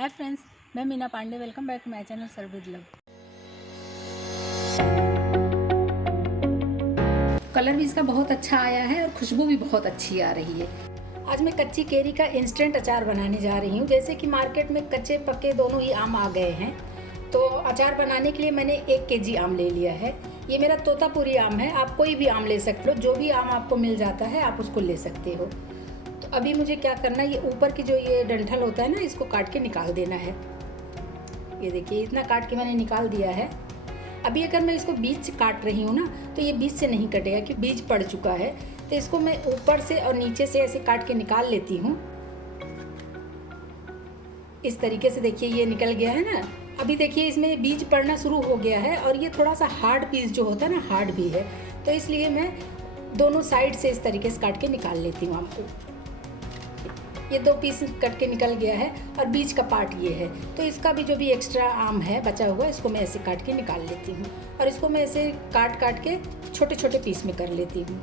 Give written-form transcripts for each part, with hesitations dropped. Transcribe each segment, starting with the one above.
हाय friends, मैं Meena Pandey. Welcome back to my channel serve with love. Colour भी इसका बहुत अच्छा आया है और खुशबू भी बहुत अच्छी आ रही है। आज मैं कच्ची केरी का इंस्टेंट अचार बनाने जा रही हूँ। जैसे कि मार्केट में कच्चे पक्के दोनों ही आम आ गए हैं, तो अचार बनाने के लिए मैंने 1 केजी आम ले लिया है। ये मेरा तोतापुरी आम है, आप कोई भी आम ले सकते हो। जो भी आम आपको मिल जाता है आप उसको ले सकते हो। तो अभी मुझे क्या करना है, ये ऊपर की जो ये डंठल होता है ना, इसको काट के निकाल देना है। ये देखिए, इतना काट के मैंने निकाल दिया है। अभी अगर मैं इसको बीज से काट रही हूँ ना, तो ये बीज से नहीं कटेगा कि बीज पड़ चुका है। तो इसको मैं ऊपर से और नीचे से ऐसे काट के निकाल लेती हूँ। इस तरीके से देखिए ये निकल गया है ना। अभी देखिए इसमें बीज पड़ना शुरू हो गया है और ये थोड़ा सा हार्ड पीस जो होता है ना, हार्ड भी है। तो इसलिए मैं दोनों साइड से इस तरीके से काट के निकाल लेती हूँ आपको। ये 2 पीस कट के निकल गया है और बीज का पार्ट ये है। तो इसका भी जो भी एक्स्ट्रा आम है बचा हुआ, इसको मैं ऐसे काट के निकाल लेती हूँ और इसको मैं ऐसे काट के छोटे छोटे पीस में कर लेती हूँ।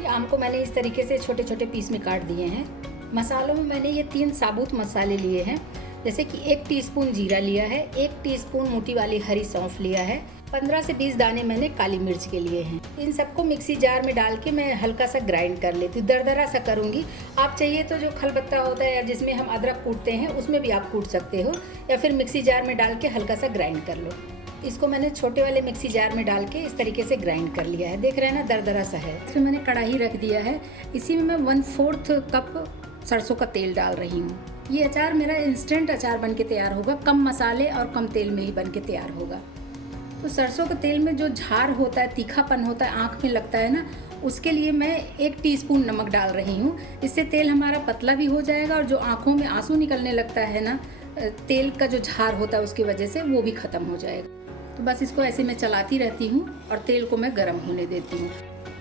ये आम को मैंने इस तरीके से छोटे छोटे पीस में काट दिए हैं। मसालों में मैंने ये 3 साबुत मसाले लिए हैं। जैसे कि 1 टीस्पून जीरा लिया है, 1 टीस्पून मोटी वाली हरी सौंफ लिया है, 15 से 20 दाने मैंने काली मिर्च के लिए हैं। इन सबको मिक्सी जार में डाल के मैं हल्का सा ग्राइंड कर लेती हूँ, दरदरा सा करूँगी। आप चाहिए तो जो खलबत्ता होता है या जिसमें हम अदरक कूटते हैं उसमें भी आप कूट सकते हो, या फिर मिक्सी जार में डाल के हल्का सा ग्राइंड कर लो। इसको मैंने छोटे वाले मिक्सी जार में डाल के इस तरीके से ग्राइंड कर लिया है। देख रहे हैं ना, दरदरा सा है। इसमें मैंने कढ़ाई रख दिया है, इसी में मैं 1/4 कप सरसों का तेल डाल रही हूँ। ये अचार मेरा इंस्टेंट अचार बन के तैयार होगा, कम मसाले और कम तेल में ही बन के तैयार होगा। तो सरसों के तेल में जो झार होता है, तीखापन होता है, आँख में लगता है ना, उसके लिए मैं 1 टीस्पून नमक डाल रही हूँ। इससे तेल हमारा पतला भी हो जाएगा और जो आँखों में आंसू निकलने लगता है ना, तेल का जो झार होता है उसकी वजह से, वो भी ख़त्म हो जाएगा। तो बस इसको ऐसे मैं चलाती रहती हूँ और तेल को मैं गर्म होने देती हूँ।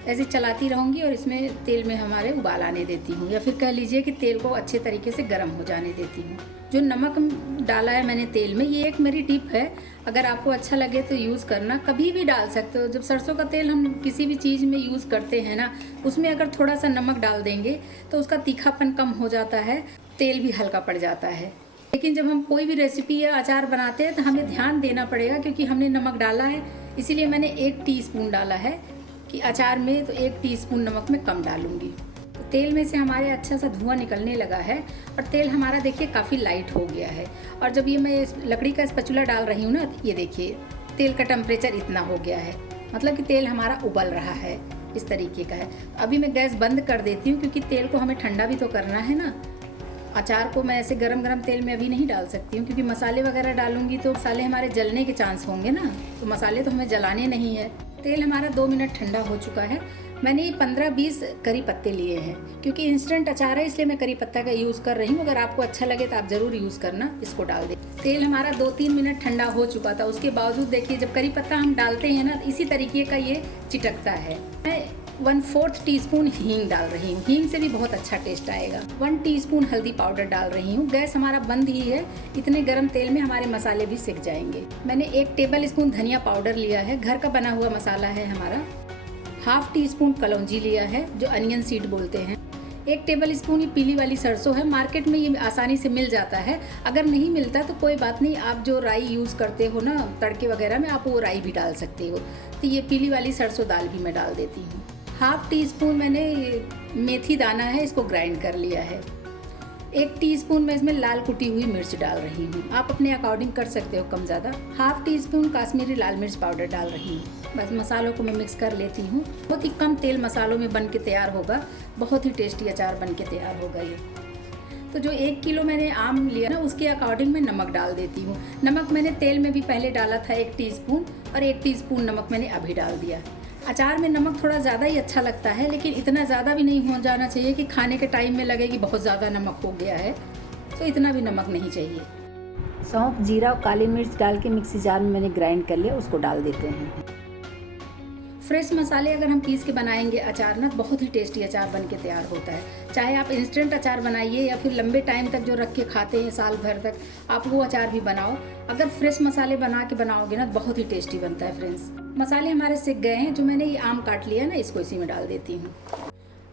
ऐसे चलाती रहूँगी और इसमें तेल में हमारे उबाल आने देती हूँ, या फिर कह लीजिए कि तेल को अच्छे तरीके से गर्म हो जाने देती हूँ। जो नमक डाला है मैंने तेल में, ये एक मेरी टिप है, अगर आपको अच्छा लगे तो यूज़ करना। कभी भी डाल सकते हो। जब सरसों का तेल हम किसी भी चीज़ में यूज़ करते हैं ना, उसमें अगर थोड़ा सा नमक डाल देंगे तो उसका तीखापन कम हो जाता है, तेल भी हल्का पड़ जाता है। लेकिन जब हम कोई भी रेसिपी या अचार बनाते हैं तो हमें ध्यान देना पड़ेगा, क्योंकि हमने नमक डाला है, इसीलिए मैंने 1 टीस्पून डाला है कि अचार में, तो 1 टीस्पून नमक मैं कम डालूंगी। तो तेल में से हमारे अच्छा सा धुआं निकलने लगा है और तेल हमारा देखिए काफ़ी लाइट हो गया है। और जब ये मैं लकड़ी का स्पैचुला डाल रही हूँ ना, ये देखिए तेल का टेम्परेचर इतना हो गया है, मतलब कि तेल हमारा उबल रहा है, इस तरीके का है। अभी मैं गैस बंद कर देती हूँ, क्योंकि तेल को हमें ठंडा भी तो करना है ना। अचार को मैं ऐसे गरम गरम तेल में अभी नहीं डाल सकती हूँ, क्योंकि मसाले वगैरह डालूंगी तो मसाले हमारे जलने के चांस होंगे ना, तो मसाले तो हमें जलाने नहीं है। तेल हमारा 2 मिनट ठंडा हो चुका है। मैंने 15-20 करी पत्ते लिए हैं, क्योंकि इंस्टेंट अचार है इसलिए मैं करी पत्ता का यूज़ कर रही हूँ। अगर आपको अच्छा लगे तो आप ज़रूर यूज़ करना, इसको डाल दें। तेल हमारा 2-3 मिनट ठंडा हो चुका था, उसके बावजूद देखिए जब करी पत्ता हम डालते हैं ना, इसी तरीके का ये चिटकता है। मैं 1/4 टीस्पून हींग डाल रही हूँ, हींग से भी बहुत अच्छा टेस्ट आएगा। 1 टीस्पून हल्दी पाउडर डाल रही हूँ। गैस हमारा बंद ही है, इतने गर्म तेल में हमारे मसाले भी सिक जाएंगे। मैंने 1 टेबल स्पून धनिया पाउडर लिया है, घर का बना हुआ मसाला है हमारा। 1/2 टीस्पून कलौंजी लिया है, जो अनियन सीड बोलते हैं। 1 टेबल स्पून ये पीली वाली सरसों है, मार्केट में ये आसानी से मिल जाता है। अगर नहीं मिलता तो कोई बात नहीं, आप जो राई यूज़ करते हो ना तड़के वगैरह में, आप वो राई भी डाल सकते हो। तो ये पीली वाली सरसों दाल भी मैं डाल देती हूँ। 1/2 टीस्पून मैंने मेथी दाना है, इसको ग्राइंड कर लिया है। 1 टीस्पून मैं इसमें लाल कुटी हुई मिर्च डाल रही हूँ, आप अपने अकॉर्डिंग कर सकते हो कम ज़्यादा। 1/2 टीस्पून काश्मीरी लाल मिर्च पाउडर डाल रही हूँ। बस मसालों को मैं मिक्स कर लेती हूँ। बहुत ही कम तेल मसालों में बन के तैयार होगा, बहुत ही टेस्टी अचार बन के तैयार होगा ये। तो जो 1 किलो मैंने आम लिया ना, उसके अकॉर्डिंग मैं नमक डाल देती हूँ। नमक मैंने तेल में भी पहले डाला था 1 टीस्पून, और 1 टीस्पून नमक मैंने अभी डाल दिया। अचार में नमक थोड़ा ज़्यादा ही अच्छा लगता है, लेकिन इतना ज़्यादा भी नहीं हो जाना चाहिए कि खाने के टाइम में लगे कि बहुत ज़्यादा नमक हो गया है, तो इतना भी नमक नहीं चाहिए। सौंफ, जीरा और काली मिर्च डाल के मिक्सी जार में मैंने ग्राइंड कर लिया, उसको डाल देते हैं। फ्रेश मसाले अगर हम पीस के बनाएंगे अचार ना, बहुत ही टेस्टी अचार बन के तैयार होता है। चाहे आप इंस्टेंट अचार बनाइए या फिर लंबे टाइम तक जो रख के खाते हैं साल भर तक, आप वो अचार भी बनाओ। अगर फ्रेश मसाले बना के बनाओगे ना, बहुत ही टेस्टी बनता है फ्रेंड्स। मसाले हमारे सिक गए हैं। जो मैंने ये आम काट लिया ना, इसको इसी में डाल देती हूँ।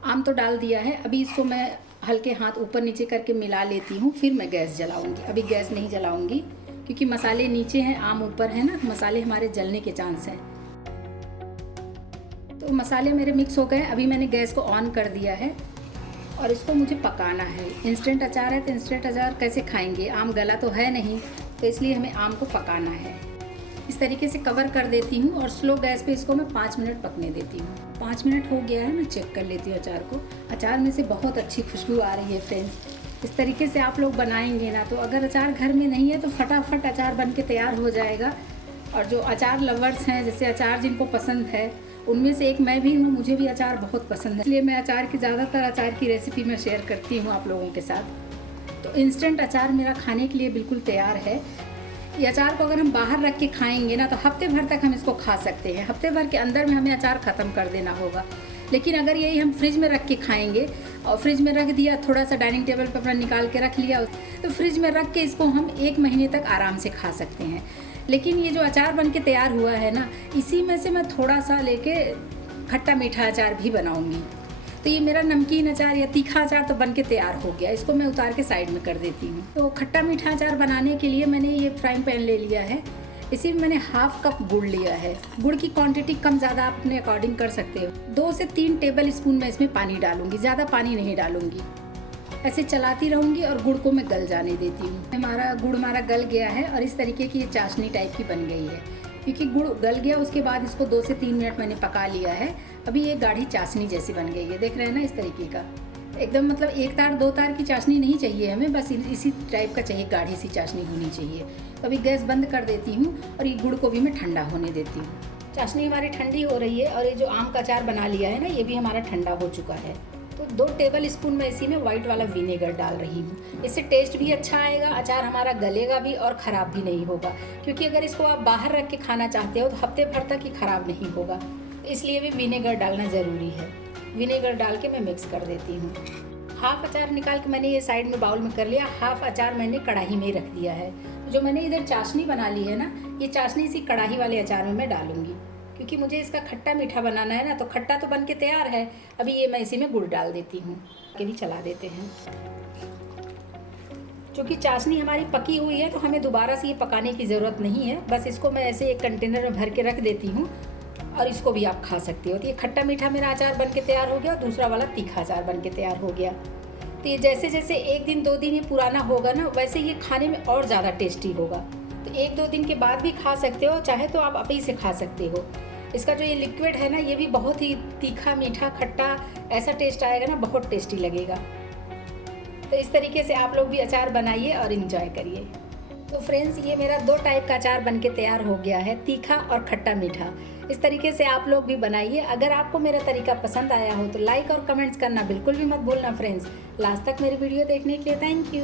आम तो डाल दिया है, अभी इसको मैं हल्के हाथ ऊपर नीचे करके मिला लेती हूँ, फिर मैं गैस जलाऊँगी। अभी गैस नहीं जलाऊँगी क्योंकि मसाले नीचे हैं, आम ऊपर है ना, मसाले हमारे जलने के चांस हैं। तो मसाले मेरे मिक्स हो गए। अभी मैंने गैस को ऑन कर दिया है और इसको मुझे पकाना है। इंस्टेंट अचार है तो इंस्टेंट अचार कैसे खाएंगे, आम गला तो है नहीं, तो इसलिए हमें आम को पकाना है। इस तरीके से कवर कर देती हूँ और स्लो गैस पे इसको मैं 5 मिनट पकने देती हूँ। 5 मिनट हो गया है, मैं चेक कर लेती हूँ अचार को। अचार में से बहुत अच्छी खुशबू आ रही है फ्रेंड्स। इस तरीके से आप लोग बनाएंगे ना, तो अगर अचार घर में नहीं है तो फटाफट अचार बन के तैयार हो जाएगा। और जो अचार लवर्स हैं, जैसे अचार जिनको पसंद है, उनमें से एक मैं भी हूँ, मुझे भी अचार बहुत पसंद है, इसलिए मैं अचार की ज़्यादातर अचार की रेसिपी मैं शेयर करती हूँ आप लोगों के साथ। तो इंस्टेंट अचार मेरा खाने के लिए बिल्कुल तैयार है। ये अचार को अगर हम बाहर रख के खाएंगे ना, तो हफ्ते भर तक हम इसको खा सकते हैं। हफ्ते भर के अंदर में हमें अचार ख़त्म कर देना होगा। लेकिन अगर यही हम फ्रिज में रख के खाएंगे, और फ्रिज में रख दिया, थोड़ा सा डाइनिंग टेबल पर अपना निकाल के रख लिया, तो फ्रिज में रख के इसको हम 1 महीने तक आराम से खा सकते हैं। लेकिन ये जो अचार बन के तैयार हुआ है ना, इसी में से मैं थोड़ा सा लेके खट्टा मीठा अचार भी बनाऊंगी। तो ये मेरा नमकीन अचार या तीखा अचार तो बन के तैयार हो गया। इसको मैं उतार के साइड में कर देती हूँ। तो खट्टा मीठा अचार बनाने के लिए मैंने ये फ्राइंग पैन ले लिया है। इसी में मैंने 1/2 कप गुड़ लिया है। गुड़ की क्वांटिटी कम ज़्यादा आप अपने अकॉर्डिंग कर सकते हो। 2 से 3 टेबल स्पून मैं इसमें पानी डालूंगी, ज़्यादा पानी नहीं डालूंगी। ऐसे चलाती रहूँगी और गुड़ को मैं गल जाने देती हूँ। गुड़ हमारा गल गया है और इस तरीके की ये चाशनी टाइप की बन गई है। क्योंकि गुड़ गल गया, उसके बाद इसको 2 से 3 मिनट मैंने पका लिया है। अभी ये गाढ़ी चाशनी जैसी बन गई है, देख रहे हैं ना, इस तरीके का। एकदम मतलब 1 तार 2 तार की चाशनी नहीं चाहिए हमें, बस इसी टाइप का चाहिए, गाढ़ी सी चाशनी होनी चाहिए। तो अभी गैस बंद कर देती हूँ और ये गुड़ को भी मैं ठंडा होने देती हूँ। चाशनी हमारी ठंडी हो रही है और ये जो आम का अचार बना लिया है ना, ये भी हमारा ठंडा हो चुका है। तो 2 टेबल स्पून मैं इसी में वाइट वाला विनेगर डाल रही हूँ। इससे टेस्ट भी अच्छा आएगा, अचार हमारा गलेगा भी और ख़राब भी नहीं होगा। क्योंकि अगर इसको आप बाहर रख के खाना चाहते हो तो हफ्ते भर तक ही ख़राब नहीं होगा, इसलिए भी विनेगर डालना ज़रूरी है। विनेगर डाल के मैं मिक्स कर देती हूँ। 1/2 अचार निकाल के मैंने ये साइड में बाउल में कर लिया। 1/2 अचार मैंने कढ़ाई में रख दिया है। तो जो मैंने इधर चाशनी बना ली है ना, ये चाशनी इसी कढ़ाई वाले अचार में मैं डालूंगी। क्योंकि मुझे इसका खट्टा मीठा बनाना है ना, तो खट्टा तो बन के तैयार है। अभी ये मैं इसी में गुड़ डाल देती हूँ, के भी चला देते हैं। क्योंकि चाशनी हमारी पकी हुई है तो हमें दोबारा से ये पकाने की ज़रूरत नहीं है। बस इसको मैं ऐसे एक कंटेनर में भर के रख देती हूँ और इसको भी आप खा सकते हो। तो ये खट्टा मीठा मेरा अचार बन के तैयार हो गया और दूसरा वाला तीखा अचार बन के तैयार हो गया। तो ये जैसे जैसे 1 दिन 2 दिन ये पुराना होगा ना, वैसे ये खाने में और ज़्यादा टेस्टी होगा। तो 1-2 दिन के बाद भी खा सकते हो, चाहे तो आप अभी से खा सकते हो। इसका जो ये लिक्विड है ना, ये भी बहुत ही तीखा मीठा खट्टा ऐसा टेस्ट आएगा ना, बहुत टेस्टी लगेगा। तो इस तरीके से आप लोग भी अचार बनाइए और इन्जॉय करिए। तो फ्रेंड्स, ये मेरा 2 टाइप का अचार बनके तैयार हो गया है, तीखा और खट्टा मीठा। इस तरीके से आप लोग भी बनाइए। अगर आपको मेरा तरीका पसंद आया हो तो लाइक और कमेंट्स करना बिल्कुल भी मत भूलना फ्रेंड्स। लास्ट तक मेरी वीडियो देखने के लिए थैंक यू।